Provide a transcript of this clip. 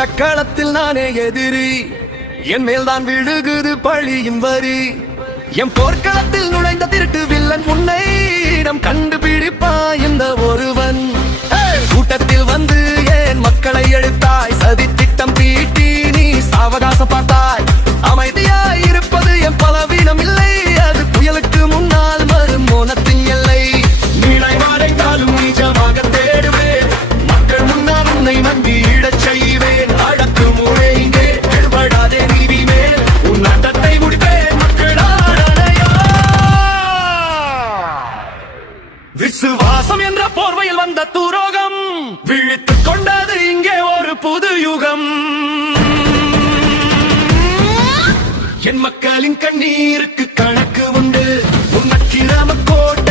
ஆட்டக்களத்தில் நானே எதிரி, என் மேல்தான் விழுகுது பழியின் வரி. என் போர்க்களத்தில் நுழைந்த திருட்டு வில்லன் உன்னை நம் கண்டுபிடிப்பா இந்த ஒருவன். கூட்டத்தில் வந்து ஏன் மக்களை எடுத்தாய், சதி திட்டம் தீட்டி நீ சாவகாசம் பார்த்தாய். அமைதியாய் இருப்பது என் பலவீனம் இல்லை, அது புயலுக்கு முன்னால் வரும் மோனத்தின் எல்லை. நீளை மறைந்தாலும் நிஜமாக தேடுவேன், மக்கள் முன்னால் உன்னை மண்டியிடச் செய்வேன். அடக்கு முறை இங்கே எடுபடாதே நீதி மேல், உன் நாட்டத்தை முடிப்பேன் மக்களாடையா. விசுவாசம் என்ற போர்வையில் வந்த துரோகம் விழித்துக் கொண்டது இங்கே ஒரு புது யுகம். என் மக்களின் கண்ணீருக்கு கணக்கு உண்டு, உன் அக்கிரம கோட்டை